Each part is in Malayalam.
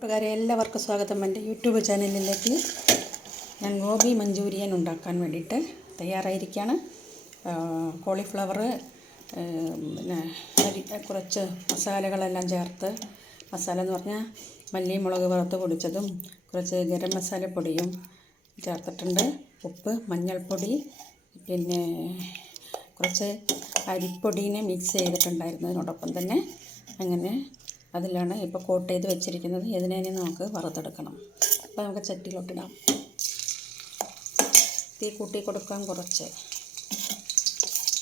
കൂട്ടുകാരെ എല്ലാവർക്കും സ്വാഗതം. എന്റെ യൂട്യൂബ് ചാനലിലേക്ക് ഞാൻ ഗോബി മഞ്ചൂരിയൻ ഉണ്ടാക്കാൻ വേണ്ടിയിട്ട് തയ്യാറായിരിക്കുകയാണ്. കോളിഫ്ലവർ പിന്നെ കുറച്ച് മസാലകളെല്ലാം ചേർത്ത് മസാല എന്ന് പറഞ്ഞാൽ മല്ലി മുളക് വറുത്ത് പൊടിച്ചതും കുറച്ച് ഗരം മസാലപ്പൊടിയും ചേർത്തിട്ടുണ്ട്. ഉപ്പ് മഞ്ഞൾപ്പൊടി പിന്നെ കുറച്ച് അരിപ്പൊടീനെ മിക്സ് ചെയ്തിട്ടുണ്ടായിരുന്നു അതിനോടൊപ്പം തന്നെ അങ്ങനെ അതിലാണ് ഇപ്പോൾ കോട്ട് ചെയ്ത് വെച്ചിരിക്കുന്നത്. ഇതിനെ നമുക്ക് വറുത്തെടുക്കണം. അപ്പോൾ നമുക്ക് ചട്ടിയിലോട്ടിടാം തീ കൂട്ടി കൊടുക്കാം കുറച്ച്.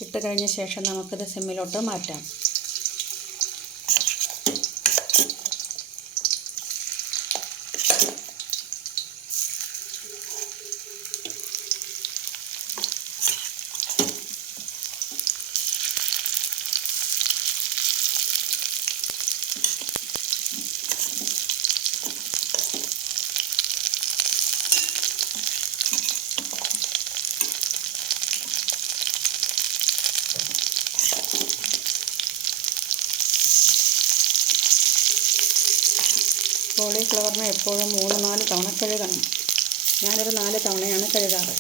ഇട്ട് കഴിഞ്ഞ ശേഷം നമുക്കിത് സിമ്മിലോട്ട് മാറ്റാം. കോളിഫ്ലവറിനെ എപ്പോഴും മൂന്ന് നാല് തവണ കഴുകണം. ഞാനൊരു നാല് തവണയാണ് കഴുകാറ്.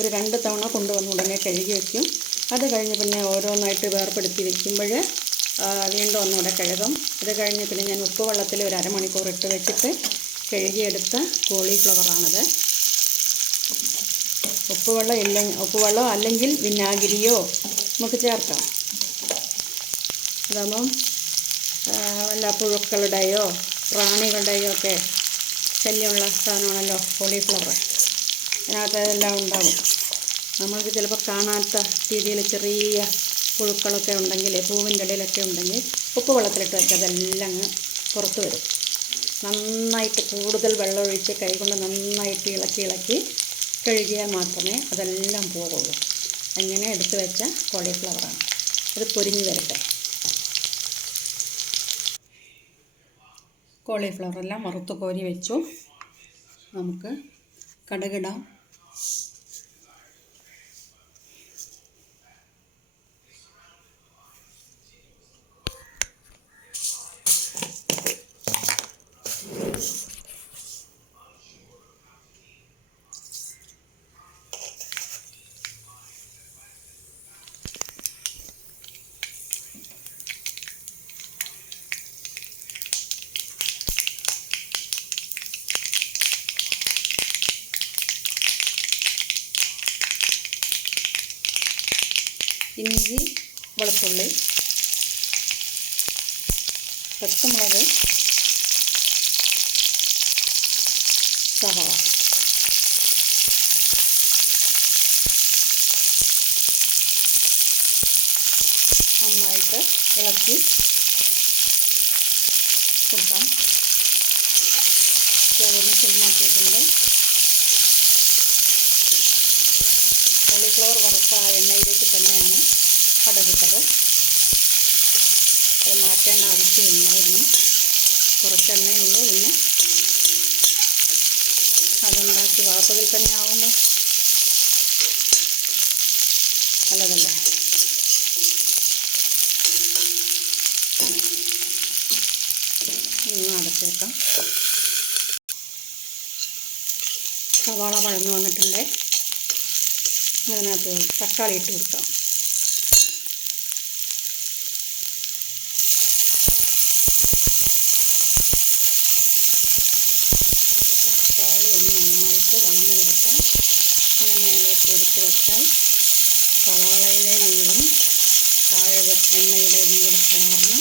ഒരു രണ്ട് തവണ കൊണ്ടുവന്ന് ഉടനെ കഴുകി വയ്ക്കും അത് കഴിഞ്ഞ് പിന്നെ ഓരോന്നായിട്ട് വേർപ്പെടുത്തി വയ്ക്കുമ്പോൾ വീണ്ടും ഒന്നുകൂടെ കഴുകും. അത് കഴിഞ്ഞ് പിന്നെ ഞാൻ ഉപ്പ് വെള്ളത്തിൽ ഒരു അരമണിക്കൂർ ഇട്ട് വെച്ചിട്ട് കഴുകിയെടുത്ത കോളിഫ്ലവറാണത് ഉപ്പ് വെള്ളം ഇല്ല ഉപ്പ് വെള്ളം അല്ലെങ്കിൽ വിനാഗിരിയോ നമുക്ക് ചേർക്കാം. അതാകുമ്പം വല്ല പുഴുക്കളുടെയോ പ്രാണികളുടെയോ ഒക്കെ ശല്യമുള്ള സാധനമാണല്ലോ കോളിഫ്ലവർ അതിനകത്ത് അതെല്ലാം ഉണ്ടാവും. നമ്മൾക്ക് ചിലപ്പോൾ കാണാത്ത രീതിയിൽ ചെറിയ പുഴുക്കളൊക്കെ ഉണ്ടെങ്കിൽ പൂവിന്റെ ഇടയിലൊക്കെ ഉണ്ടെങ്കിൽ ഉപ്പ് വെള്ളത്തിലിട്ട് വെച്ചാൽ അതെല്ലാം അങ്ങ് പുറത്ത് വരും. നന്നായിട്ട് കൂടുതൽ വെള്ളമൊഴിച്ച് കൈകൊണ്ട് നന്നായിട്ട് ഇളക്കി ഇളക്കി കഴുകിയാൽ മാത്രമേ അതെല്ലാം പോകുള്ളൂ അങ്ങനെ എടുത്ത് വെച്ച കോളിഫ്ലവറാണ്. അത് പൊരിഞ്ഞ് വരട്ടെ. കോളിഫ്ലവർ എല്ലാം വറുത്ത് കോരി വെച്ചു. നമുക്ക് കടുകിടാം. ഇഞ്ചി വെളുത്തുള്ളി പച്ചമുളക് സവാള നന്നായിട്ട് ഇളക്കി കൊടുക്കാം സ്റ്റൗന്ന് കോളിഫ്ലവർ വറുത്ത എണ്ണയിലേക്ക് തന്നെയാണ് കടകിട്ടത്. അത് മാറ്റേണ്ട ആവശ്യമില്ലായിരുന്നു കുറച്ച് എണ്ണയേ ഉള്ളൂ പിന്നെ അതുണ്ടാക്കി വാർത്തതിൽ തന്നെ ആവുമ്പോൾ നല്ലതല്ലേ? അടച്ചേക്കാം. സവാള വഴന്നു വന്നിട്ടുണ്ട്. അതിനകത്ത് തക്കാളി ഇട്ട് കൊടുക്കാം. തക്കാളി ഒന്ന് നന്നായിട്ട് വഴന്നു കൊടുക്കാം അതിന് മേലേക്ക് എടുത്ത് വെച്ചാൽ സവാളയിലെ നീരും താഴെ എണ്ണയുടെ ഇതും കൂടി ചേർന്ന്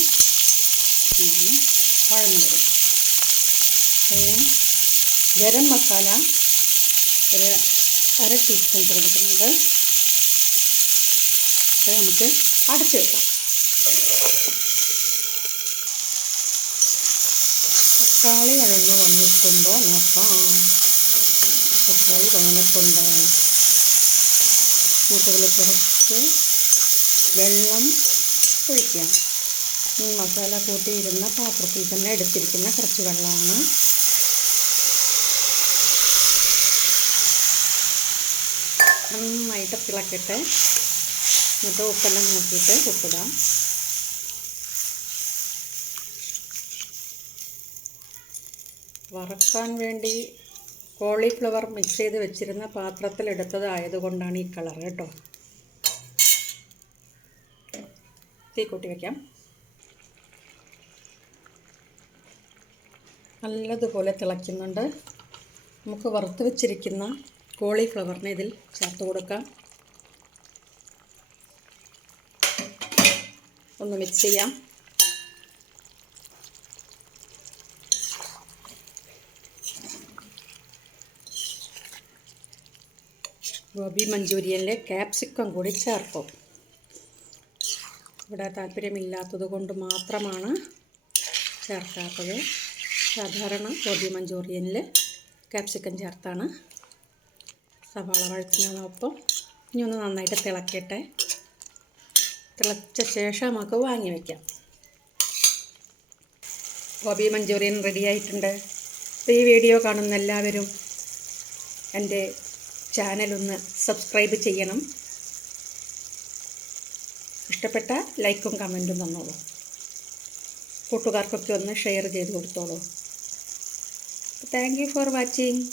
വഴന്നു വരും. ഗരം മസാല ഒരു അര ടീസ്പൂൺ കൊടുക്കുന്നുണ്ട് അത് നമുക്ക് അടച്ച് വെക്കാം. തക്കാളി വഴന്ന് വന്നിട്ടുണ്ടോ? നോക്കാം. തക്കാളി വഴന്നിട്ടുണ്ട് നമുക്കതിൽ കുറച്ച് വെള്ളം ഒഴിക്കാം. മസാല കൂട്ടിയിരുന്ന പാത്രത്തിൽ തന്നെ എടുത്തിരിക്കുന്ന കുറച്ച് വെള്ളമാണ്. നന്നായിട്ട് തിളക്കട്ടെ. എന്നിട്ട് ഉപ്പെല്ലാം നോക്കിയിട്ട് ഉപ്പിടാം. വറക്കാൻ വേണ്ടി കോളിഫ്ലവർ മിക്സ് ചെയ്ത് വെച്ചിരുന്ന പാത്രത്തിലെടുത്തതായതുകൊണ്ടാണ് ഈ കളർ കേട്ടോ. തീ കൂട്ടി വയ്ക്കാം നല്ലതുപോലെ തിളയ്ക്കുന്നുണ്ട്. നമുക്ക് വറുത്ത് വെച്ചിരിക്കുന്ന കോളിഫ്ലവറിനെ ഇതിൽ ചേർത്ത് കൊടുക്കാം. ഒന്ന് മിക്സ് ചെയ്യാം. ഗോബി മഞ്ചൂരിയനിലെ ക്യാപ്സിക്കം കൂടി ചേർക്കും. ഇവിടെ താല്പര്യമില്ലാത്തത് കൊണ്ട് മാത്രമാണ് ചേർക്കാത്തത്. സാധാരണ ഗോബി മഞ്ചൂരിയനിൽ ക്യാപ്സിക്കം ചേർത്താണ് സവാള വഴറ്റുന്നതിനൊപ്പം ഇനി ഒന്ന് നന്നായിട്ട് തിളക്കട്ടെ. തിളച്ച ശേഷം നമുക്ക് വാങ്ങി വയ്ക്കാം ഗോബി മഞ്ചൂറിയൻ റെഡി ആയിട്ടുണ്ട്. അപ്പോൾ ഈ വീഡിയോ കാണുന്ന എല്ലാവരും എന്റെ ചാനലൊന്ന് സബ്സ്ക്രൈബ് ചെയ്യണം. ഇഷ്ടപ്പെട്ട ലൈക്കും കമന്റും തന്നോളൂ. കൂട്ടുകാർക്കൊക്കെ ഒന്ന് ഷെയർ ചെയ്ത് കൊടുത്തോളൂ. Thank you for watching